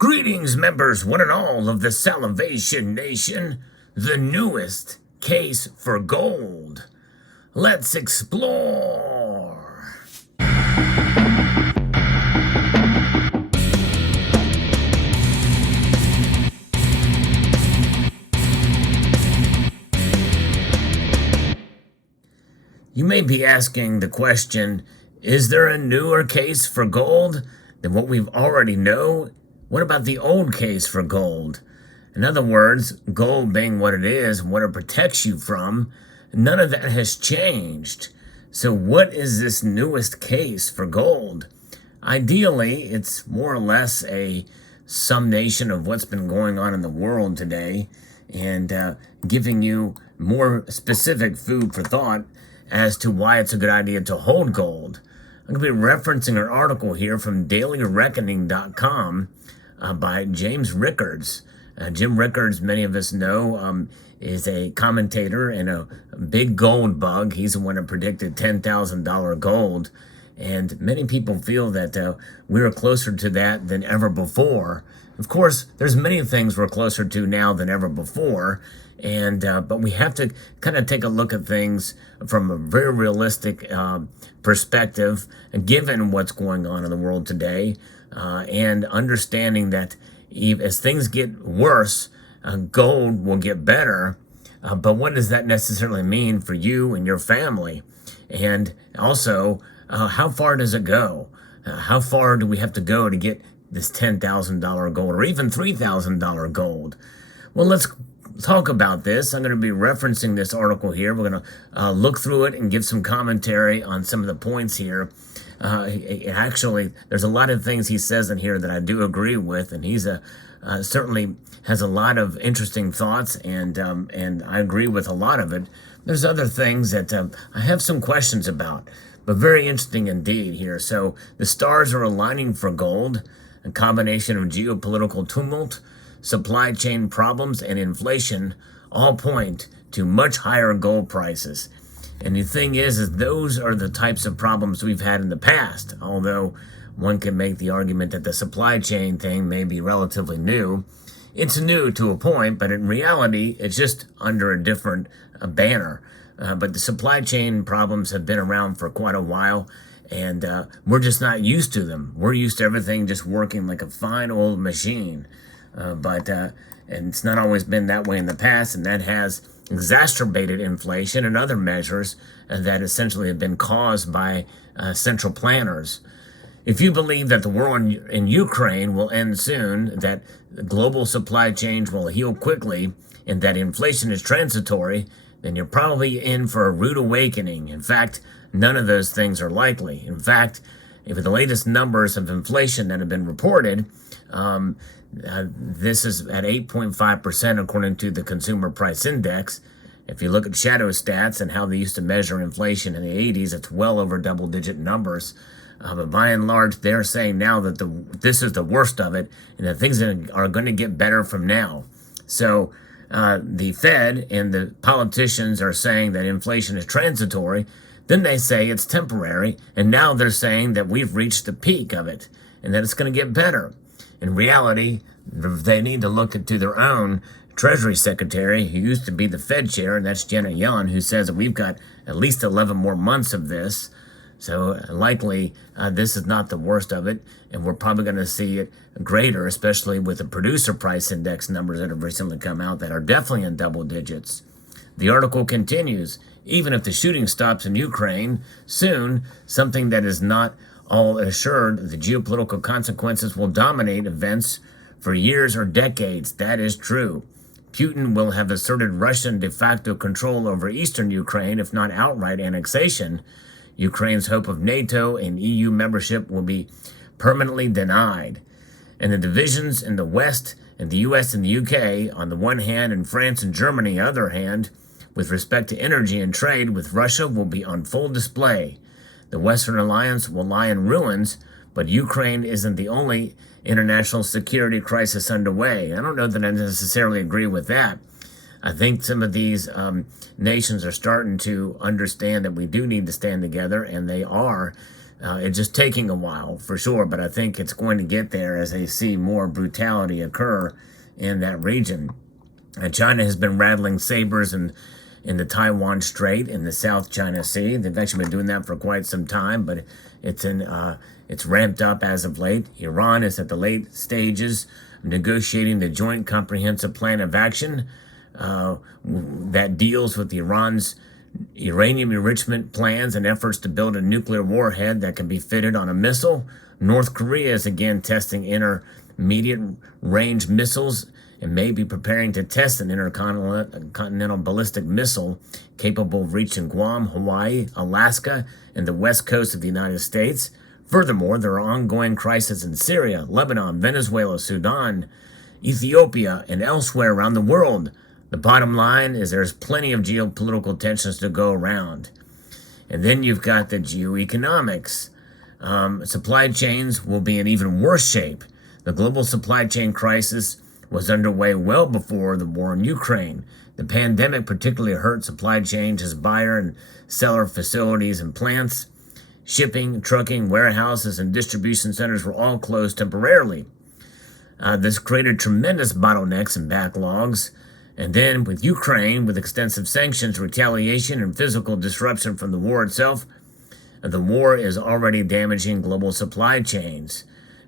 Greetings, members, one and all of the Salivation Nation, the newest case for gold. Let's explore. You may be asking the question, is there a newer case for gold than what we've already know? What about the old case for gold? In other words, gold being what it is, what it protects you from, none of that has changed. So what is this newest case for gold? Ideally, it's more or less a summation of what's been going on in the world today and giving you more specific food for thought as to why it's a good idea to hold gold. I'm going to be referencing an article here from dailyreckoning.com by James Rickards. Jim Rickards, many of us know, is a commentator and a big gold bug. He's the one that predicted $10,000 gold. And many people feel that we're closer to that than ever before. Of course, there's many things we're closer to now than ever before. But we have to kind of take a look at things from a very realistic perspective, given what's going on in the world today, and understanding that as things get worse, gold will get better. But what does that necessarily mean for you and your family? And also, how far does it go? How far do we have to go to get this $10,000 gold or even $3,000 gold? Well, let's talk about this. I'm going to be referencing this article here. We're going to look through it and give some commentary on some of the points here. Actually, there's a lot of things he says in here that I do agree with, and he's certainly has a lot of interesting thoughts, and I agree with a lot of it. There's other things that I have some questions about, but very interesting indeed here. So the stars are aligning for gold, a combination of geopolitical tumult, supply chain problems, and inflation all point to much higher gold prices. And the thing is those are the types of problems we've had in the past, although one can make the argument that the supply chain thing may be relatively new. It's new to a point, but in reality, it's just under a different banner. But the supply chain problems have been around for quite a while, and we're just not used to them. We're used to everything just working like a fine old machine. And it's not always been that way in the past, and that has exacerbated inflation and other measures that essentially have been caused by central planners. If you believe that the war in Ukraine will end soon, that the global supply chains will heal quickly, and that inflation is transitory, then you're probably in for a rude awakening. In fact, none of those things are likely. In fact, if the latest numbers of inflation that have been reported, this is at 8.5% according to the Consumer Price Index. If you look at shadow stats and how they used to measure inflation in the 80s, it's well over double-digit numbers. But by and large, they're saying now that this is the worst of it, and that things are going to get better from now. So the Fed and the politicians are saying that inflation is transitory. Then they say it's temporary, and now they're saying that we've reached the peak of it and that it's going to get better. In reality, they need to look into their own Treasury Secretary, who used to be the Fed chair, and that's Janet Yellen, who says that we've got at least 11 more months of this. So likely this is not the worst of it, and we're probably going to see it greater, especially with the producer price index numbers that have recently come out that are definitely in double digits. The article continues, even if the shooting stops in Ukraine soon, something that is not all assured, the geopolitical consequences will dominate events for years or decades. That is true. Putin will have asserted Russian de facto control over eastern Ukraine, if not outright annexation. Ukraine's hope of NATO and EU membership will be permanently denied. And the divisions in the West and the US and the UK on the one hand, and France and Germany on the other hand, with respect to energy and trade with Russia will be on full display. The Western alliance will lie in ruins, but Ukraine isn't the only international security crisis underway. I don't know that I necessarily agree with that. I think some of these nations are starting to understand that we do need to stand together, and they are It's just taking a while for sure, but I think it's going to get there as they see more brutality occur in that region. China has been rattling sabers in the Taiwan Strait in the South China Sea. They've actually been doing that for quite some time, but it's ramped up as of late. Iran is at the late stages of negotiating the Joint Comprehensive Plan of Action that deals with Iran's uranium enrichment plans and efforts to build a nuclear warhead that can be fitted on a missile. North Korea is again testing intermediate range missiles and may be preparing to test an intercontinental ballistic missile capable of reaching Guam, Hawaii, Alaska, and the west coast of the United States. Furthermore, there are ongoing crises in Syria, Lebanon, Venezuela, Sudan, Ethiopia, and elsewhere around the world. The bottom line is there's plenty of geopolitical tensions to go around. And then you've got the geoeconomics. Supply chains will be in even worse shape. The global supply chain crisis was underway well before the war in Ukraine. The pandemic particularly hurt supply chains as buyer and seller facilities and plants, shipping, trucking, warehouses, and distribution centers were all closed temporarily. This created tremendous bottlenecks and backlogs. And then with Ukraine, with extensive sanctions, retaliation, and physical disruption from the war itself, the war is already damaging global supply chains.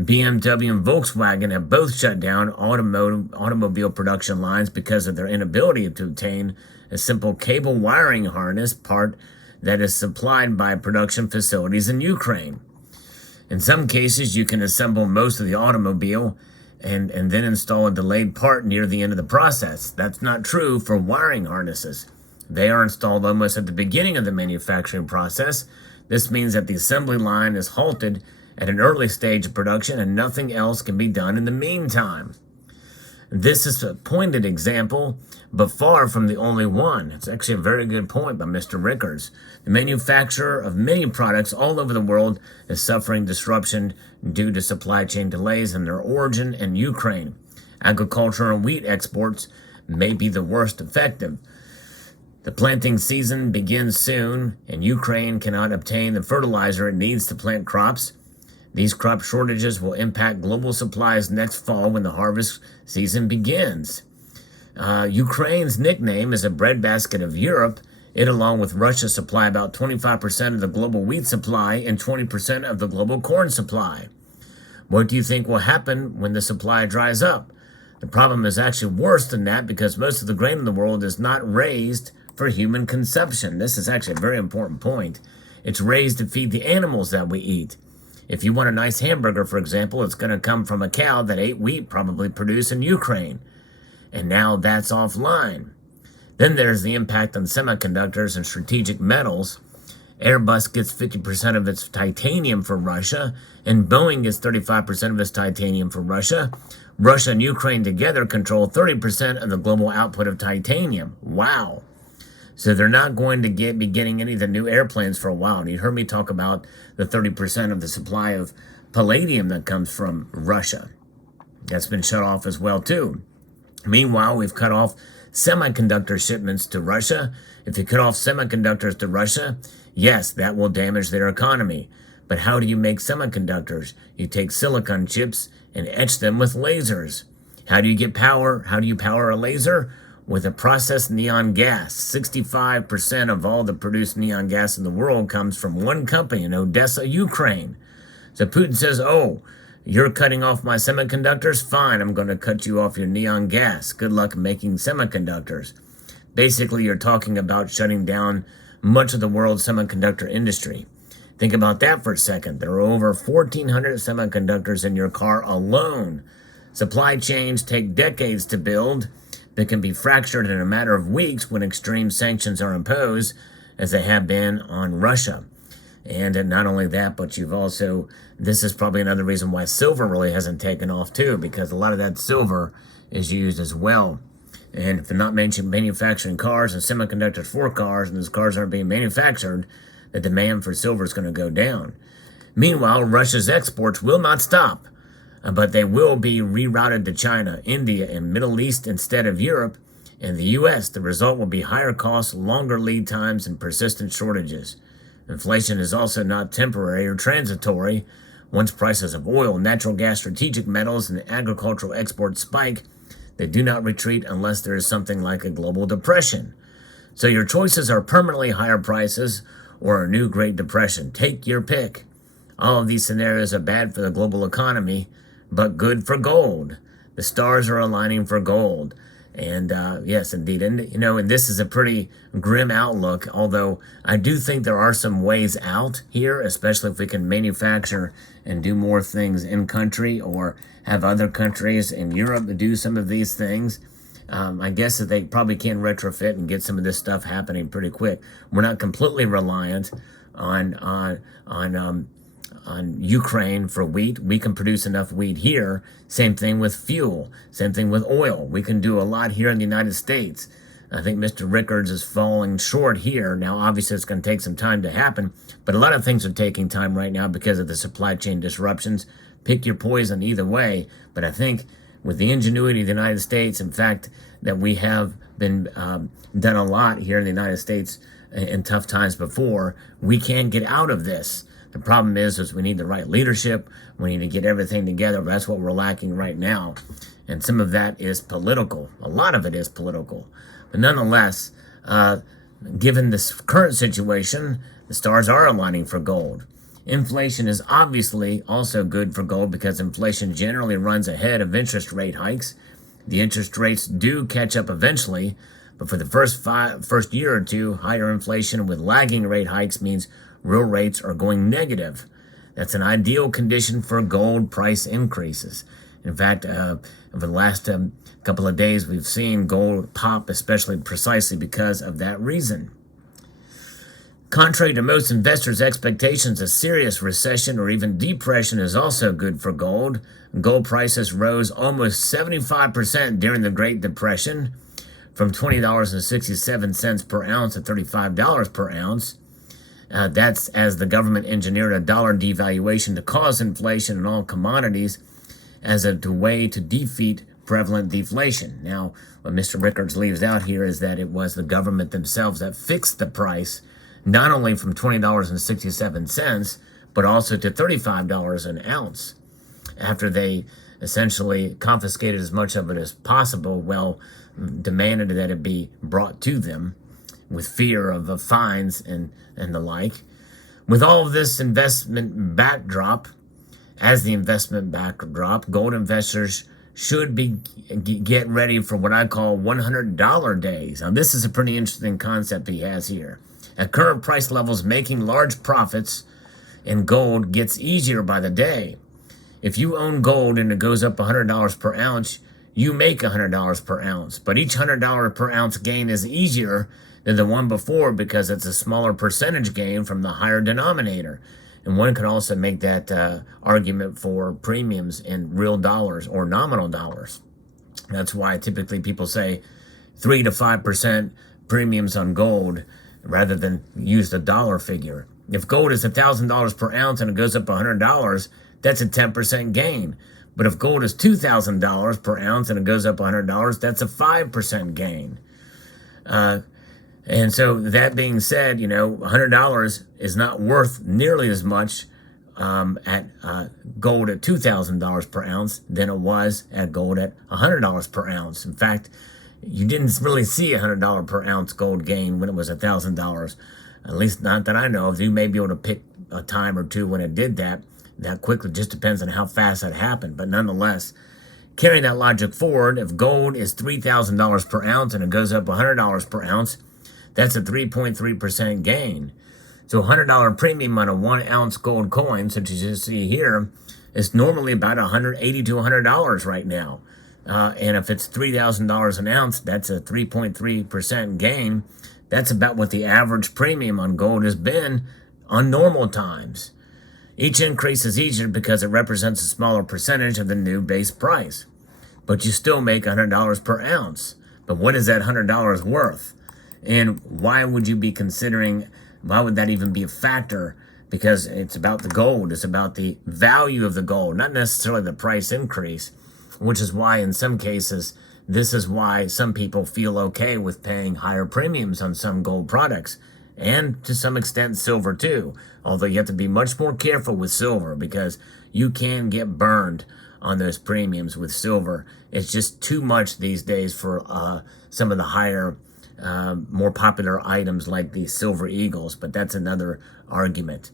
BMW and Volkswagen have both shut down automobile production lines because of their inability to obtain a simple cable wiring harness part that is supplied by production facilities in Ukraine. In some cases, you can assemble most of the automobile and then install a delayed part near the end of the process. That's not true for wiring harnesses. They are installed almost at the beginning of the manufacturing process. This means that the assembly line is halted at an early stage of production and nothing else can be done in the meantime. This is a pointed example, but far from the only one. It's actually a very good point by Mr. Rickards. The manufacturer of many products all over the world is suffering disruption due to supply chain delays in their origin in Ukraine. Agriculture and wheat exports may be the worst affected. The planting season begins soon, and Ukraine cannot obtain the fertilizer it needs to plant crops. These crop shortages will impact global supplies next fall when the harvest season begins. Ukraine's nickname is a breadbasket of Europe. It, along with Russia, supply about 25% of the global wheat supply and 20% of the global corn supply. What do you think will happen when the supply dries up? The problem is actually worse than that because most of the grain in the world is not raised for human consumption. This is actually a very important point. It's raised to feed the animals that we eat. If you want a nice hamburger, for example, it's going to come from a cow that ate wheat probably produced in Ukraine. And now that's offline. Then there's the impact on semiconductors and strategic metals. Airbus gets 50% of its titanium from Russia, and Boeing gets 35% of its titanium from Russia. Russia and Ukraine together control 30% of the global output of titanium. Wow. So they're not going to be getting any of the new airplanes for a while. And you heard me talk about the 30% of the supply of palladium that comes from Russia. That's been shut off as well, too. Meanwhile, we've cut off semiconductor shipments to Russia. If you cut off semiconductors to Russia, yes, that will damage their economy. But how do you make semiconductors? You take silicon chips and etch them with lasers. How do you get power? How do you power a laser? With a processed neon gas. 65% of all the produced neon gas in the world comes from one company in Odessa, Ukraine. So Putin says, oh, you're cutting off my semiconductors? Fine, I'm going to cut you off your neon gas. Good luck making semiconductors. Basically, you're talking about shutting down much of the world's semiconductor industry. Think about that for a second. There are over 1,400 semiconductors in your car alone. Supply chains take decades to build. They can be fractured in a matter of weeks when extreme sanctions are imposed, as they have been on Russia. And not only that, but this is probably another reason why silver really hasn't taken off too, because a lot of that silver is used as well. And if they're not manufacturing cars and semiconductors for cars, and those cars aren't being manufactured, the demand for silver is going to go down. Meanwhile, Russia's exports will not stop, but they will be rerouted to China, India, and Middle East instead of Europe and the U.S. The result will be higher costs, longer lead times, and persistent shortages. Inflation is also not temporary or transitory. Once prices of oil, natural gas, strategic metals, and agricultural exports spike, they do not retreat unless there is something like a global depression. So your choices are permanently higher prices or a new Great Depression. Take your pick. All of these scenarios are bad for the global economy, but good for gold. The stars are aligning for gold. And yes, indeed. And, and this is a pretty grim outlook, although I do think there are some ways out here, especially if we can manufacture and do more things in country or have other countries in Europe do some of these things. I guess that they probably can retrofit and get some of this stuff happening pretty quick. We're not completely reliant on Ukraine for wheat. We can produce enough wheat here. Same thing with fuel. Same thing with oil. We can do a lot here in the United States. I think Mr. Rickards is falling short here. Now, obviously, it's going to take some time to happen, but a lot of things are taking time right now because of the supply chain disruptions. Pick your poison either way, but I think with the ingenuity of the United States, in fact, that we have been done a lot here in the United States in tough times before, we can get out of this. The problem is we need the right leadership. We need to get everything together. That's what we're lacking right now. And some of that is political. A lot of it is political. But nonetheless, given this current situation, the stars are aligning for gold. Inflation is obviously also good for gold because inflation generally runs ahead of interest rate hikes. The interest rates do catch up eventually, but for the first year or two, higher inflation with lagging rate hikes means real rates are going negative. That's an ideal condition for gold price increases. In fact, over the last couple of days, we've seen gold pop, especially precisely because of that reason. Contrary to most investors' expectations, a serious recession or even depression is also good for gold. Gold prices rose almost 75% during the Great Depression, from $20.67 per ounce to $35 per ounce. That's as the government engineered a dollar devaluation to cause inflation in all commodities as a way to defeat prevalent deflation. Now, what Mr. Rickards leaves out here is that it was the government themselves that fixed the price, not only from $20.67, but also to $35 an ounce. After they essentially confiscated as much of it as possible, demanded that it be brought to them with fear of the fines and the like. With all of this investment backdrop, gold investors should get ready for what I call $100 days. Now, this is a pretty interesting concept he has here. At current price levels, making large profits in gold gets easier by the day. If you own gold and it goes up $100 per ounce, you make $100 per ounce. But each $100 per ounce gain is easier than the one before because it's a smaller percentage gain from the higher denominator. And one could also make that argument for premiums in real dollars or nominal dollars. That's why typically people say 3 to 5% premiums on gold rather than use the dollar figure. If gold is $1,000 per ounce and it goes up $100, that's a 10% gain. But if gold is $2,000 per ounce and it goes up $100, that's a 5% gain. And so that being said, $100 is not worth nearly as much at gold at $2,000 per ounce than it was at gold at $100 per ounce. In fact, you didn't really see a $100 per ounce gold gain when it was $1,000. At least not that I know of. You may be able to pick a time or two when it did that quickly. Just depends on how fast that happened. But nonetheless, carrying that logic forward, if gold is $3,000 per ounce and it goes up $100 per ounce, that's a 3.3% gain. So $100 premium on a 1 ounce gold coin, such as you see here, is normally about $180 to $100 right now. And if it's $3,000 an ounce, that's a 3.3% gain. That's about what the average premium on gold has been on normal times. Each increase is easier because it represents a smaller percentage of the new base price. But you still make $100 per ounce. But what is that $100 worth? And why would that even be a factor? Because it's about the gold. It's about the value of the gold, not necessarily the price increase, which is why in some cases, this is why some people feel okay with paying higher premiums on some gold products. and to some extent silver too. Although you have to be much more careful with silver because you can get burned on those premiums with silver. It's just too much these days for some of the higher, more popular items like the silver eagles, but that's another argument.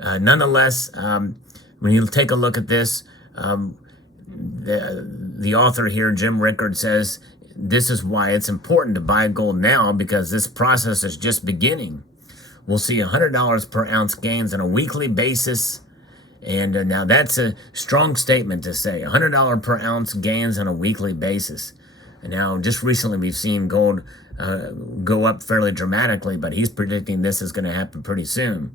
Nonetheless, when you take a look at this, the author here, Jim Rickard, says this is why it's important to buy gold now, because this process is just beginning. We'll see $100 per ounce gains on a weekly basis. And now that's a strong statement to say, $100 per ounce gains on a weekly basis. And now just recently we've seen gold go up fairly dramatically, but he's predicting this is going to happen pretty soon.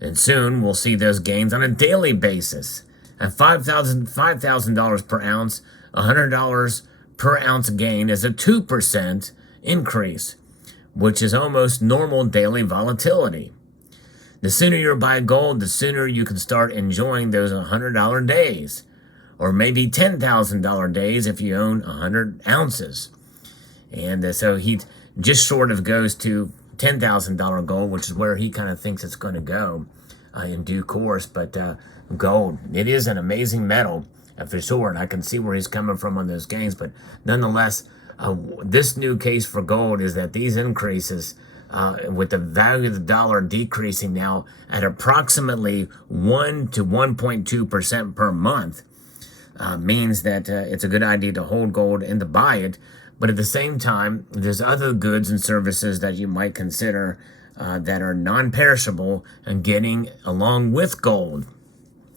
And soon we'll see those gains on a daily basis. At $5,000 per ounce, $100 per ounce gain is a 2% increase, which is almost normal daily volatility. The sooner you buy gold, the sooner you can start enjoying those $100 days, or maybe $10,000 days if you own 100 ounces. And so he just sort of goes to $10,000 gold, which is where he kind of thinks it's going to go in due course. But gold, it is an amazing metal for sure, and I can see where he's coming from on those gains. But nonetheless, this new case for gold is that these increases, with the value of the dollar decreasing now at approximately 1 to 1.2% per month, means that it's a good idea to hold gold and to buy it. But at the same time, there's other goods and services that you might consider that are non-perishable and getting along with gold.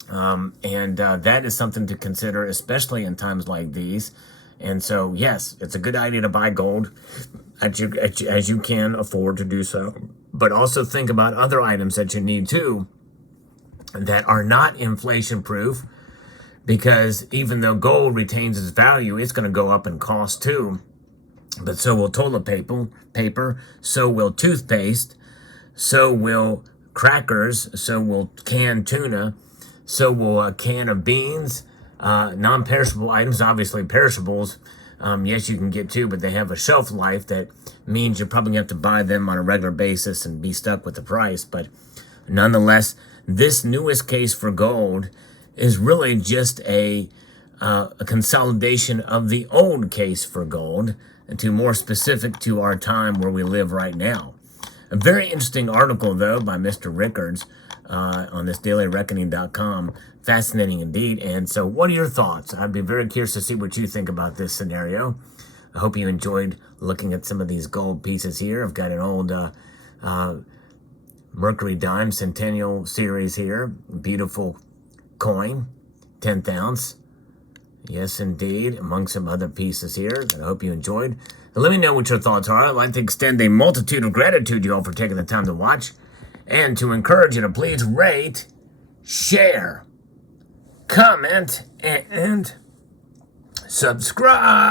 That is something to consider, especially in times like these. And so, yes, it's a good idea to buy gold as you can afford to do so. But also think about other items that you need too that are not inflation-proof, because even though gold retains its value, it's going to go up in cost too. But so will toilet paper, so will toothpaste, so will crackers, so will canned tuna, so will a can of beans. Non-perishable items, obviously perishables, yes, you can get too, but they have a shelf life that means you're probably going to have to buy them on a regular basis and be stuck with the price. But nonetheless, this newest case for gold is really just a consolidation of the old case for gold, and to more specific to our time where we live right now. A very interesting article, though, by Mr. Rickards on this dailyreckoning.com. Fascinating indeed. And so what are your thoughts? I'd be very curious to see what you think about this scenario. I hope you enjoyed looking at some of these gold pieces here. I've got an old Mercury Dime Centennial Series here. Beautiful coin, 10th ounce. Yes, indeed, among some other pieces here that I hope you enjoyed. And let me know what your thoughts are. I'd like to extend a multitude of gratitude to you all for taking the time to watch, and to encourage you to please rate, share, comment, and subscribe.